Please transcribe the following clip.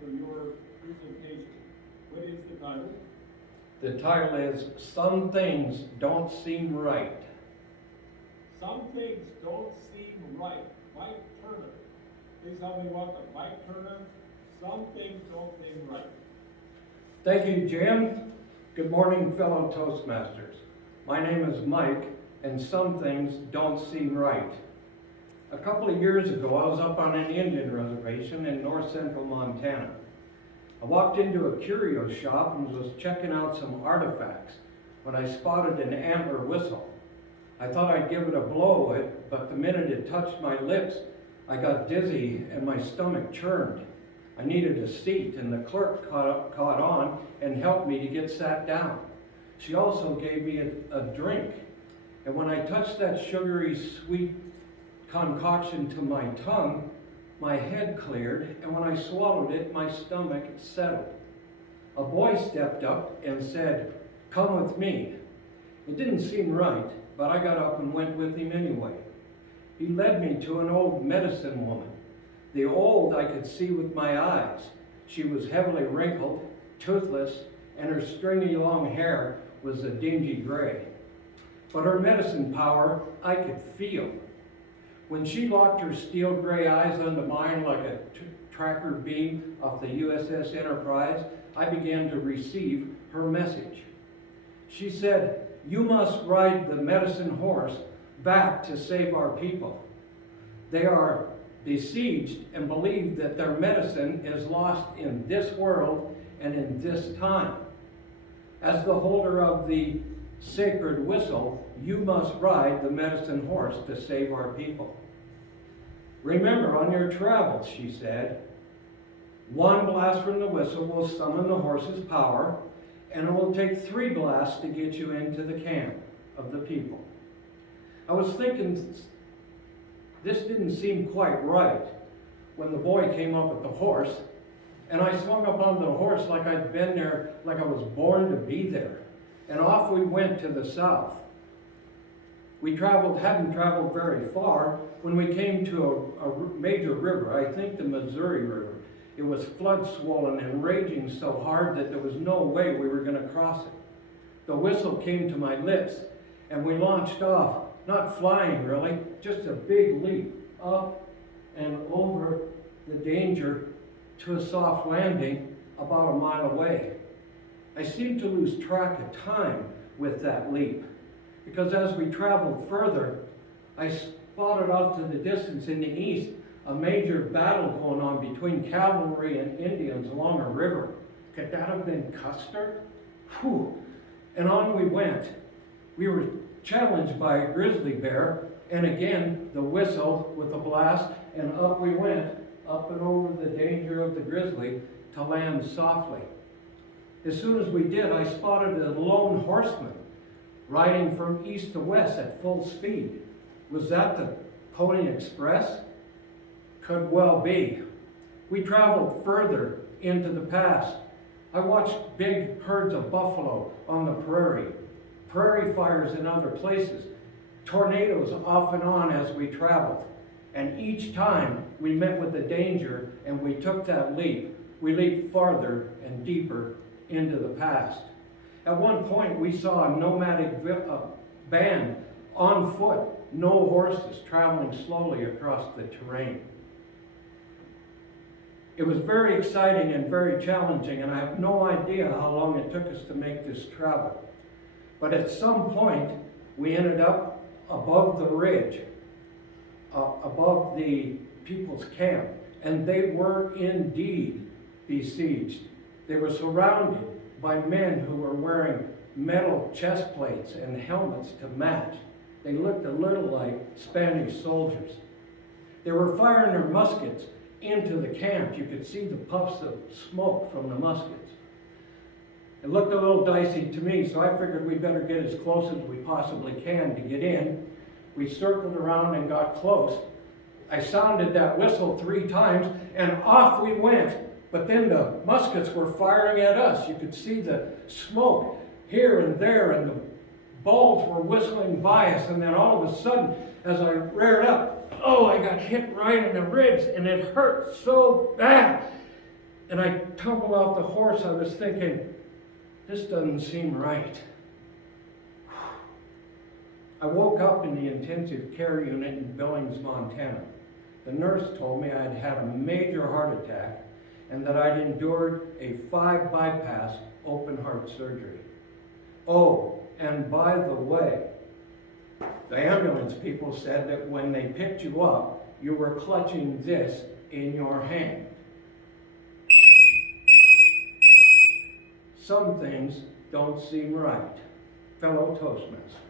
for your presentation. What is the title? The title is Some Things Don't Seem Right. Some things don't seem right. Mike Turner. Please help me welcome Mike Turner. Some things don't seem right. Thank you, Jim. Good morning, fellow Toastmasters. My name is Mike, and some things don't seem right. A couple of years ago, I was up on an Indian reservation in north central Montana. I walked into a curio shop and was checking out some artifacts when I spotted an antler whistle. I thought I'd give it a blow, but the minute it touched my lips, I got dizzy and my stomach churned. I needed a seat, and the clerk caught on and helped me to get sat down. She also gave me a drink, and when I touched that sugary, sweet concoction to my tongue, my head cleared, and when I swallowed it, my stomach settled. A boy stepped up and said, "Come with me." It didn't seem right, but I got up and went with him anyway. He led me to an old medicine woman. The old I could see with my eyes. She was heavily wrinkled, toothless, and her stringy long hair was a dingy gray. But her medicine power I could feel. When she locked her steel gray eyes onto mine like a tracker beam off the USS Enterprise, I began to receive her message. She said, "You must ride the medicine horse back to save our people. They are besieged and believe that their medicine is lost in this world and in this time. As the holder of the sacred whistle, you must ride the medicine horse to save our people. Remember on your travels," she said, "one blast from the whistle will summon the horse's power, and it will take 3 blasts to get you into the camp of the people." I was thinking, this didn't seem quite right when the boy came up with the horse, and I swung up on the horse like I'd been there, like I was born to be there. And off we went to the south. We hadn't traveled very far when we came to a major river, I think the Missouri River. It was flood swollen and raging so hard that there was no way we were going to cross it. The whistle came to my lips, and we launched off, not flying really, just a big leap up and over the danger to a soft landing about a mile away. I seemed to lose track of time with that leap, because as we traveled further, I spotted off to the distance in the east a major battle going on between cavalry and Indians along a river. Could that have been Custer? Whew. And on we went. We were challenged by a grizzly bear, and again the whistle with a blast, and up we went, up and over the danger of the grizzly to land softly. As soon as we did, I spotted a lone horseman riding from east to west at full speed. Was that the Pony Express? Could well be. We traveled further into the past. I watched big herds of buffalo on the prairie fires in other places, tornadoes off and on as we traveled. And each time we met with a danger and we took that leap, we leaped farther and deeper into the past. At one point we saw a nomadic band on foot, no horses, traveling slowly across the terrain. It was very exciting and very challenging, and I have no idea how long it took us to make this travel. But at some point, we ended up above the ridge, above the people's camp, and they were indeed besieged. They were surrounded by men who were wearing metal chest plates and helmets to match. They looked a little like Spanish soldiers. They were firing their muskets into the camp. You could see the puffs of smoke from the muskets. It looked a little dicey to me, so I figured we'd better get as close as we possibly can to get in. We circled around and got close. I sounded that whistle 3 times, and off we went. But then the muskets were firing at us. You could see the smoke here and there, and the balls were whistling by us. And then all of a sudden, as I reared up, I got hit right in the ribs, and it hurt so bad. and I tumbled off the horse. I was thinking, this doesn't seem right. I woke up in the intensive care unit in Billings, Montana. The nurse told me I had had a major heart attack and that I'd endured a 5 bypass open heart surgery. Oh, and by the way, the ambulance people said that when they picked you up, you were clutching this in your hand. Some things don't seem right. Fellow Toastmasters.